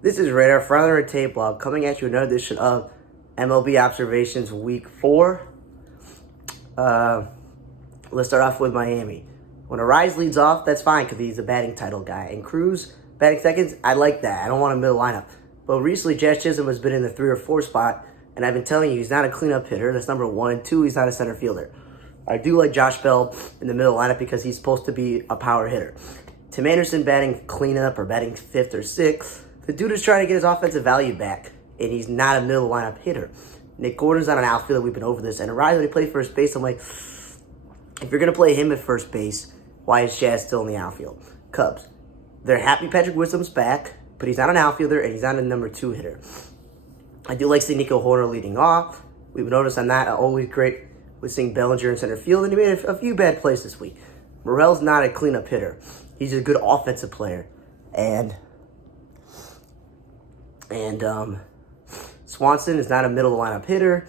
This is Radar from the Red Tape Blog coming at you another edition of MLB Observations Week 4. Let's start off with Miami. When Arise leads off, that's fine because he's a batting title guy. And Cruz, batting seconds, I like that. I don't want a middle lineup. But recently, Jazz Chisholm has been in the 3 or 4 spot, and I've been telling you he's not a cleanup hitter. That's number 1. And 2, he's not a center fielder. I do like Josh Bell in the middle lineup because he's supposed to be a power hitter. Tim Anderson batting cleanup or batting 5th or 6th. The dude is trying to get his offensive value back, and he's not a middle lineup hitter. Nick Gordon's not an outfielder. We've been over this. And Arise, when he played first base, I'm like, if you're going to play him at first base, why is Jazz still in the outfield? Cubs. They're happy Patrick Wisdom's back, but he's not an outfielder, and he's not a number 2 hitter. I do like seeing Nico Horner leading off. We've noticed I'm not always great with seeing Bellinger in center field, and he made a few bad plays this week. Morel's not a cleanup hitter. He's a good offensive player. And Swanson is not a middle lineup hitter.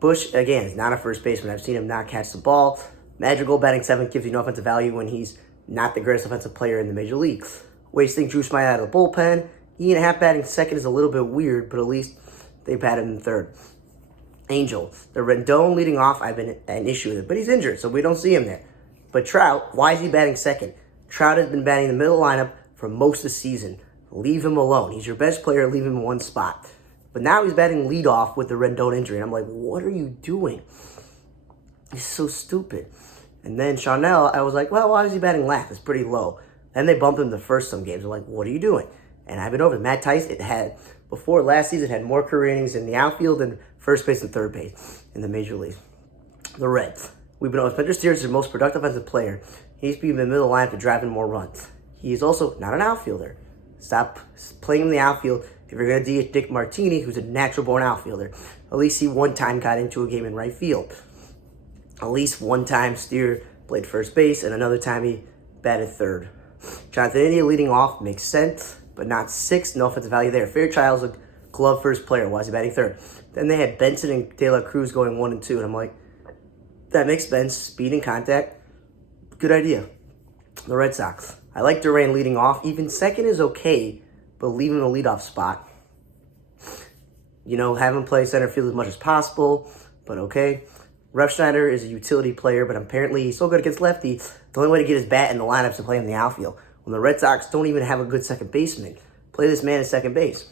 Bush, again, is not a first baseman. I've seen him not catch the ball. Madrigal batting 7th gives you no offensive value when he's not the greatest offensive player in the major leagues. Wasting Drew Smythe out of the bullpen. Ian Happ batting 2nd is a little bit weird, but at least they batted him 3rd. Angel, the Rendon leading off, I've been an issue with it, but he's injured, so we don't see him there. But Trout, why is he batting 2nd? Trout has been batting the middle lineup for most of the season. Leave him alone. He's your best player. Leave him in one spot. But now he's batting leadoff with the Rendon injury. And I'm like, what are you doing? He's so stupid. And then Chanel, I was like, well, why is he batting last? It's pretty low. Then they bumped him the first some games. I'm like, what are you doing? And I've been over. Matt Tyson before last season, had more career innings in the outfield than first base and third base in the major leagues. The Reds. We've been over. Spencer Steers is the most productive offensive player. He needs to be in the middle line for driving more runs. He is also not an outfielder. Stop playing in the outfield. If you're going to DH Dick Martini, who's a natural-born outfielder, at least he one time got into a game in right field. At least one time Steer played first base, and another time he batted 3rd. Jonathan India leading off makes sense, but not 6th. No offensive value there. Fairchild's a glove first player. Why is he batting 3rd? Then they had Benson and De La Cruz going 1 and 2, and I'm like, that makes sense. Speed and contact. Good idea. The Red Sox. I like Duran leading off. Even 2nd is okay, but leave him in the leadoff spot. You know, have him play center field as much as possible, but okay. Refsnyder is a utility player, but apparently he's so good against lefty. The only way to get his bat in the lineup is to play him in the outfield. When the Red Sox don't even have a good second baseman, play this man at second base.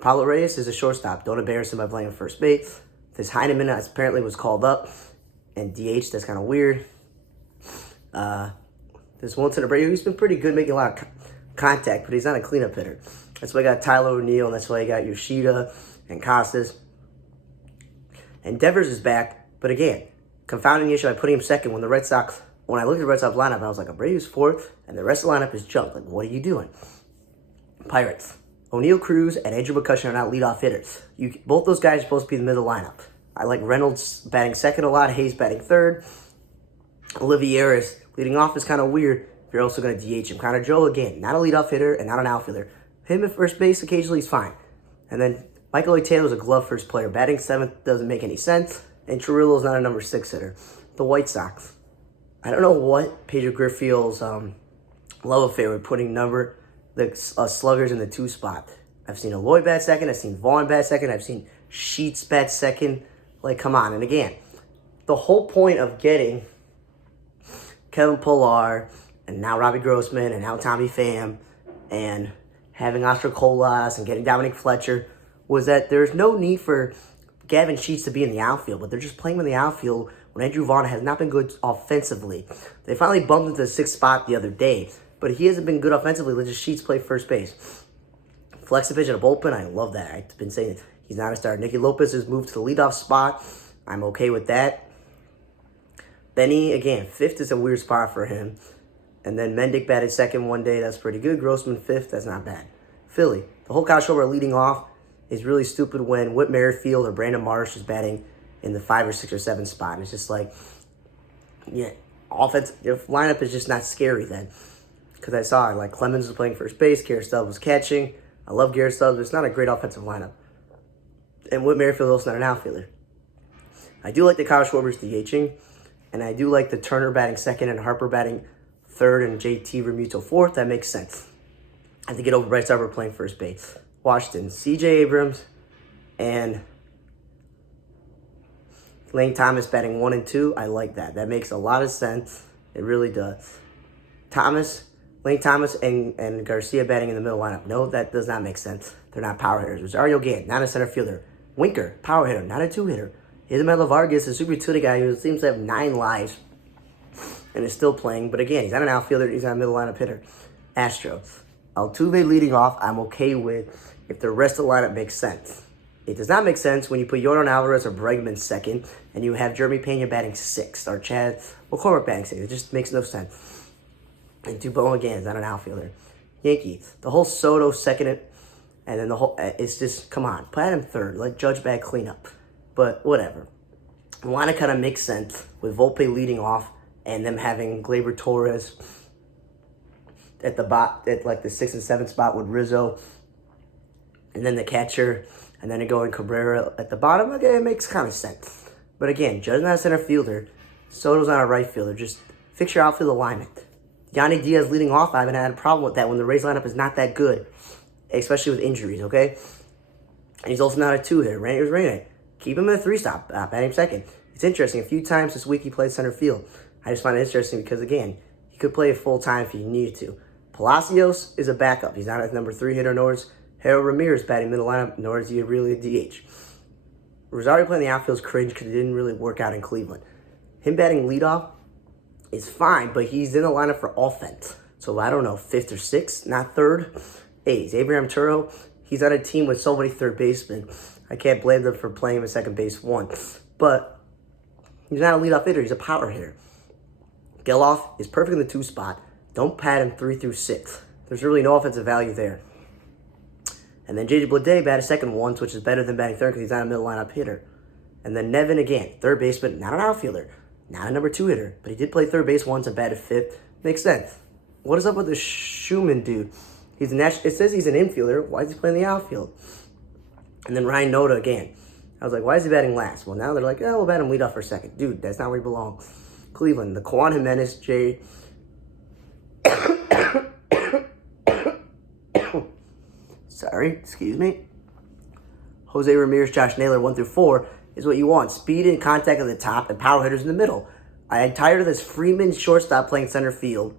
Paulo Reyes is a shortstop. Don't embarrass him by playing first base. This Heineman apparently was called up and DH. That's kind of weird. This Wilson Abreu, he's been pretty good making a lot of contact, but he's not a cleanup hitter. That's why I got Tyler O'Neill, and that's why I got Yoshida and Costas. And Devers is back, but again, confounding the issue by putting him 2nd when I looked at the Red Sox lineup, I was like, Abreu's 4th, and the rest of the lineup is junk. Like, what are you doing? Pirates. O'Neill, Cruz, and Andrew McCutcheon are not leadoff hitters. Both those guys are supposed to be in the middle lineup. I like Reynolds batting 2nd a lot, Hayes batting 3rd. Olivieras leading off is kind of weird if you're also going to DH him. Connor Joe, again, not a leadoff hitter and not an outfielder. Him at first base occasionally is fine. And then Michael A. Taylor's a glove first player. Batting 7th doesn't make any sense. And Trujillo's not a number 6 hitter. The White Sox. I don't know what Pedro Griffith's love affair with putting the sluggers in the 2 spot. I've seen Eloy bat 2nd. I've seen Vaughn bat 2nd. I've seen Sheets bat 2nd. Like, come on. And again, the whole point of getting Kevin Pillar, and now Robbie Grossman, and now Tommy Pham, and having Oscar Colas, and getting Dominic Fletcher, was that there's no need for Gavin Sheets to be in the outfield, but they're just playing him in the outfield when Andrew Vaughn has not been good offensively. They finally bumped into the 6th spot the other day, but he hasn't been good offensively. Let just Sheets play first base. Flex a pitch in a bullpen, I love that. I've been saying it. He's not a starter. Nicky Lopez has moved to the leadoff spot. I'm okay with that. Benny, again, 5th is a weird spot for him. And then Mendick batted 2nd one day. That's pretty good. Grossman 5th. That's not bad. Philly. The whole Kyle Schwarber leading off is really stupid when Whit Merrifield or Brandon Marsh is batting in the 5 or 6 or 7 spot. And it's just like, yeah, offense, your lineup is just not scary then. Because I saw it. Like, Clemens was playing first base. Garrett Stubbs was catching. I love Garrett Stubbs, but it's not a great offensive lineup. And Whit Merrifield is also not an outfielder. I do like the Kyle Schwarber's DHing. And I do like the Turner batting 2nd and Harper batting 3rd and JT Realmuto 4th. That makes sense. I have to get over Bryce Harper playing first base. Washington, C.J. Abrams and Lane Thomas batting 1 and 2. I like that. That makes a lot of sense. It really does. Lane Thomas and Garcia batting in the middle lineup. No, that does not make sense. They're not power hitters. Rosario Gann, not a center fielder. Winker, power hitter, not a 2-hitter. Ismael Vargas, a super utility guy who seems to have 9 lives and is still playing. But again, he's not an outfielder. He's not a middle lineup hitter. Astros. Altuve leading off, I'm okay with if the rest of the lineup makes sense. It does not make sense when you put Yordan Alvarez or Bregman second and you have Jeremy Pena batting 6th or Chad McCormick batting 6th. It just makes no sense. And Dubon again is not an outfielder. Yankees, the whole Soto second, and then the whole, it's just, come on, put him third. Let Judge bat cleanup. But whatever. The lineup kind of makes sense with Volpe leading off and them having Gleyber Torres at the like the 6th and 7th spot with Rizzo, and then the catcher, and then going Cabrera at the bottom. Okay, it makes kind of sense. But again, Judge's not a center fielder. Soto's not a right fielder. Just fix your outfield alignment. Yandy Diaz leading off, I haven't had a problem with that when the Rays lineup is not that good, especially with injuries, okay? And he's also not a 2-hitter. Randy Reyna, keep him in a 3-stop, batting second. It's interesting. A few times this week he played center field. I just find it interesting because, again, he could play it full-time if he needed to. Palacios is a backup. He's not a number 3 hitter, nor is Harold Ramirez batting middle lineup, nor is he really a DH. Rosario playing the outfield is cringe because it didn't really work out in Cleveland. Him batting leadoff is fine, but he's in the lineup for offense. So, I don't know, 5th or 6th, not 3rd. A's, Abraham Turro, he's on a team with so many third basemen. I can't blame them for playing him at second base 1. But he's not a leadoff hitter. He's a power hitter. Geloff is perfect in the 2 spot. Don't pad him 3 through 6. There's really no offensive value there. And then J.J. Bleday batted second once, which is better than batting third because he's not a middle lineup hitter. And then Nevin again, third baseman, not an outfielder, not a number 2 hitter, but he did play third base once and batted 5th. Makes sense. What is up with this Schumann dude? It says he's an infielder. Why is he playing the outfield? And then Ryan Noda again. I was like, why is he batting last? Well, now they're like, oh, we'll bat him leadoff for second. Dude, that's not where he belongs. Cleveland, the Juan Jimenez, Sorry, excuse me. Jose Ramirez, Josh Naylor, 1 through 4 is what you want. Speed and contact at the top and power hitters in the middle. I'm tired of this Freeman shortstop playing center field.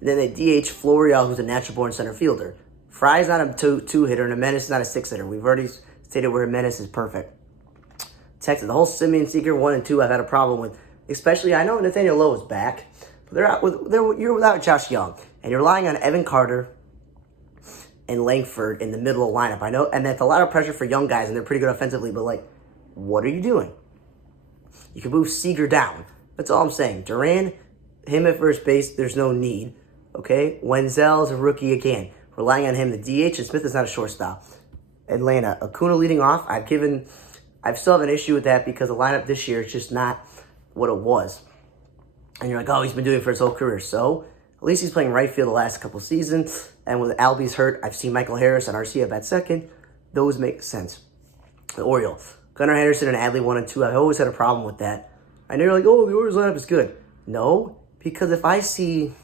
And then the DH Florial, who's a natural-born center fielder. Fry's not a 2-hitter, and Jimenez is not a 6-hitter. We've already stated where Jimenez is perfect. Texas, the whole Simeon Seeker 1 and 2 I've had a problem with. Especially, I know Nathaniel Lowe is back, but you're without Josh Young. And you're relying on Evan Carter and Langford in the middle of the lineup. I know, and that's a lot of pressure for young guys, and they're pretty good offensively, but, like, what are you doing? You can move Seager down. That's all I'm saying. Duran, him at first base, there's no need. Okay? Wenzel's a rookie again. Relying on him. The DH, and Smith is not a shortstop. Atlanta, Acuna leading off. I still have an issue with that because the lineup this year is just not what it was. And you're like, oh, he's been doing it for his whole career. So, at least he's playing right field the last couple seasons. And with Albies hurt, I've seen Michael Harris and Arcia bat second. Those make sense. The Orioles, Gunnar Henderson and Adley 1 and 2. I always had a problem with that. I know you're like, oh, the Orioles lineup is good. No, because if I see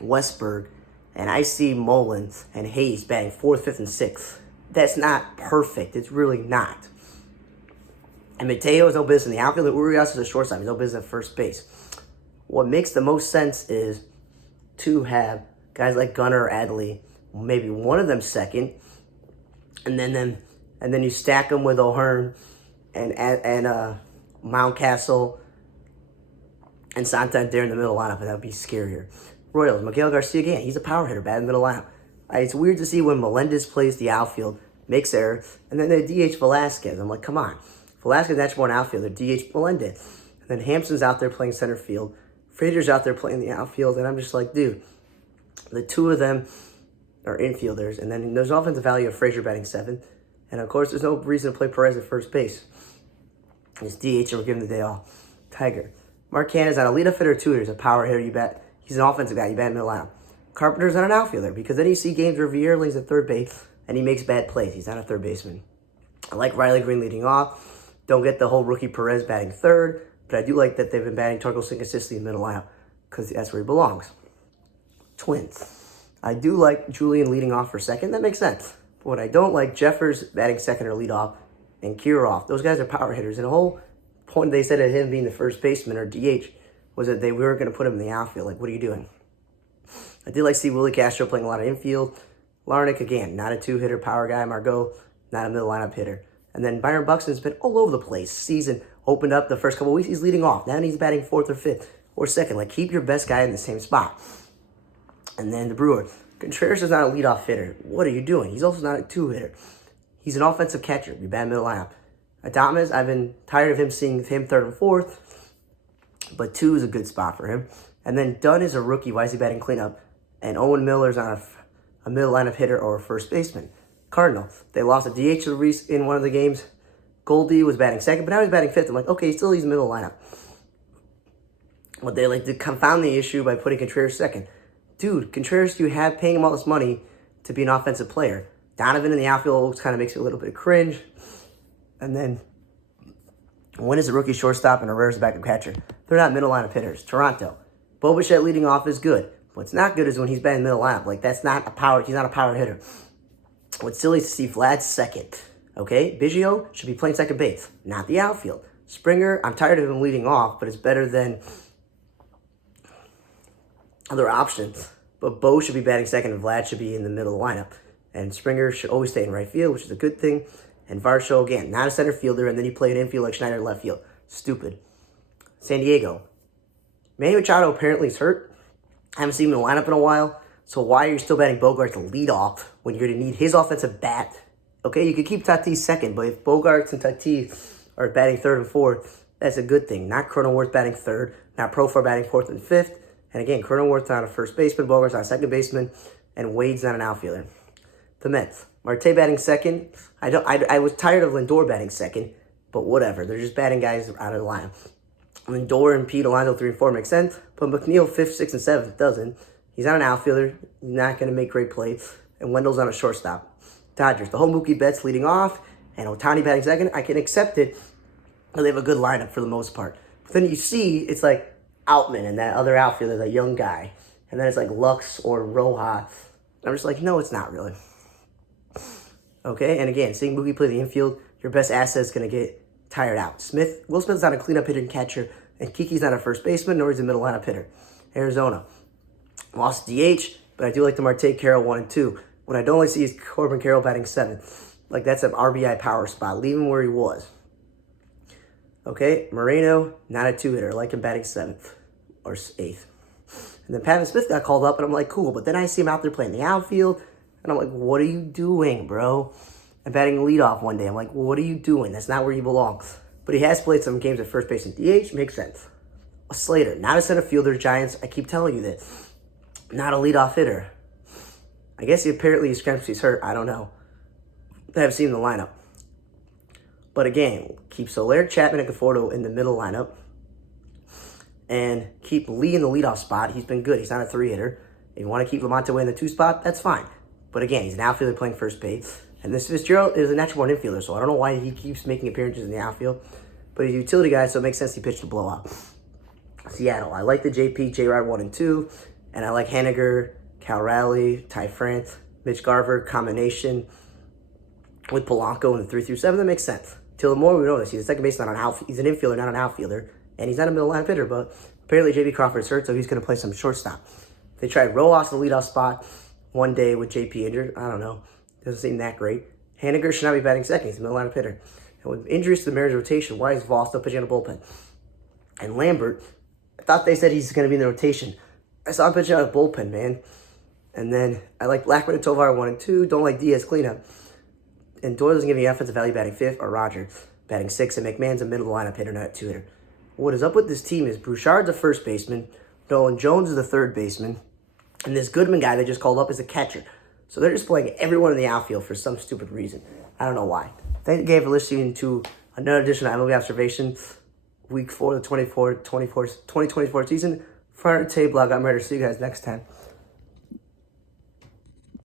Westberg and I see Mullins and Hayes batting 4th, 5th, and 6th, that's not perfect. It's really not. And Mateo has no business in the outfield. Urias is a shortstop. He's no business at first base. What makes the most sense is to have guys like Gunnar or Adley, maybe one of them second, and then you stack them with O'Hearn and Mountcastle and Santa there in the middle lineup, and that would be scarier. Royals, Miguel Garcia again. He's a power hitter, bad in the middle lineup. It's weird to see when Melendez plays the outfield, makes error, and then they DH Velasquez. I'm like, come on. Velasquez, that's more an outfielder. DH Melendez. And then Hampson's out there playing center field. Frazier's out there playing the outfield, and I'm just like, dude, the two of them are infielders, and then there's offensive value of Frazier batting 7th. And, of course, there's no reason to play Perez at first base. It's DH, and we're giving the day off. Tiger. Mark Canna's not a leadoff hitter, 2 hitters, a power hitter. You bet. He's an offensive guy. You bet in the middle lineup. Carpenter's not an outfielder because then you see games where Vierling's at third base, and he makes bad plays. He's not a third baseman. I like Riley Green leading off. Don't get the whole rookie Perez batting 3rd, but I do like that they've been batting Torkelson consistently in the middle lineup because that's where he belongs. Twins. I do like Julian leading off for 2nd. That makes sense. What I don't like, Jeffers batting second or leadoff, and Kiroff. Those guys are power hitters. And the whole point they said of him being the first baseman or DH was that they weren't going to put him in the outfield. Like, what are you doing? I did like see Willie Castro playing a lot of infield. Larnick, again, not a two-hitter power guy. Margot, not a middle lineup hitter. And then Byron Buxton's been all over the place. Season opened up the first couple of weeks. He's leading off. Now he's batting fourth or fifth or second. Like, keep your best guy in the same spot. And then the Brewer. Contreras is not a leadoff hitter. What are you doing? He's also not a two-hitter. He's an offensive catcher. Be bad middle lineup. Adames, I've been tired of him seeing him third and fourth, but 2 is a good spot for him. And then Dunn is a rookie. Why is he batting cleanup? And Owen Miller's on a middle lineup hitter or a first baseman. Cardinal, they lost a DH in one of the games. Goldie was batting second, but now he's batting fifth. I'm like, okay, still he's middle lineup. But they like to confound the issue by putting Contreras second. Dude, Contreras, you have paying him all this money to be an offensive player. Donovan in the outfield kind of makes it a little bit cringe. And then, when is a rookie shortstop and Herrera's a backup catcher? They're not middle lineup hitters. Toronto, Bo Bichette leading off is good. What's not good is when he's batting middle lineup. Like, that's not a power. He's not a power hitter. What's silly is to see Vlad second. Okay? Biggio should be playing second base, not the outfield. Springer, I'm tired of him leading off, but it's better than other options. But Bo should be batting second and Vlad should be in the middle of the lineup. And Springer should always stay in right field, which is a good thing. And Varsho, again, not a center fielder, and then he played infield like Schneider left field. Stupid. San Diego. Manny Machado apparently is hurt. I haven't seen him in the lineup in a while. So why are you still batting Bogarts to lead off when you're going to need his offensive bat? Okay, you could keep Tatis second, but if Bogarts and Tatis are batting third and fourth, that's a good thing. Not Cronenworth batting third, not Profar batting fourth and fifth. And again, Cronenworth's not a first baseman, Bogarts not a second baseman, and Wade's not an outfielder. The Mets. Marte batting second. I was tired of Lindor batting second, but whatever. They're just batting guys out of the lineup. Lindor and Pete Alonso 3 and 4 makes sense, but McNeil 5th, 6th, and 7th doesn't. He's not an outfielder. He's not going to make great plays. And Wendell's on a shortstop. Dodgers. The whole Mookie Betts leading off, and Ohtani batting second. I can accept it. They have a good lineup for the most part. But then you see, it's like Outman and that other outfielder, that young guy. And then it's like Lux or Rojas. I'm just like, no, it's not really. Okay, and again, seeing Mookie play the infield, your best asset is going to get tired out. Will Smith's not a cleanup hitter and catcher, and Kiki's not a first baseman, nor is he a middle lineup hitter. Arizona. Lost DH, but I do like the Marte Carroll 1 and 2. What I don't like to see is Corbin Carroll batting 7th. Like, that's an RBI power spot. Leave him where he was. Okay, Moreno, not a 2-hitter. I like him batting 7th or 8th. And then Pavin Smith got called up, and I'm like, cool. But then I see him out there playing the outfield, and I'm like, what are you doing, bro? And batting leadoff one day. I'm like, what are you doing? That's not where you belong. But he has played some games at first base and DH. Makes sense. Slater, not a center fielder. Giants, I keep telling you that. Not a leadoff hitter. I guess apparently his Kremsky's hurt. I don't know. I haven't seen the lineup. But again, keep Soler, Chapman, and Conforto in the middle lineup. And keep Lee in the leadoff spot. He's been good. He's not a 3-hitter. If you want to keep Lamonte Way in the 2 spot, that's fine. But again, he's an outfielder playing first base. And this Fitzgerald is a natural born infielder, so I don't know why he keeps making appearances in the outfield. But he's a utility guy, so it makes sense he pitched a blowout. Seattle. I like the JP, J-Rod 1 and 2. And I like Haniger, Cal Raleigh, Ty France, Mitch Garver combination with Polanco in the 3 through 7. That makes sense. Till Moore, we know this. He's a second baseman, not an outfielder. He's an infielder, not an outfielder. And he's not a middle lineup hitter, but apparently J.B. Crawford's hurt, so he's going to play some shortstop. They tried Rojas in the leadoff spot one day with J.P. injured. I don't know. Doesn't seem that great. Haniger should not be batting second. He's a middle lineup hitter. And with injuries to the Mariners rotation, why is Voss still pitching in the bullpen? And Lambert, I thought they said he's going to be in the rotation. I saw him pitching out of the bullpen, man. And then I like Blackman and Tovar 1 and 2. Don't like Diaz cleanup. And Doyle doesn't give me offensive value batting 5th, or Roger batting 6th, and McMahon's a middle lineup hitter, not a 2-hitter. What is up with this team is Bouchard's a first baseman, Nolan Jones is the third baseman, and this Goodman guy they just called up is a catcher. So they're just playing everyone in the outfield for some stupid reason. I don't know why. Thank you for listening to another edition of MLB Observation, Week 4 of the 2024 season. For our tape blog, I'm ready to see you guys next time.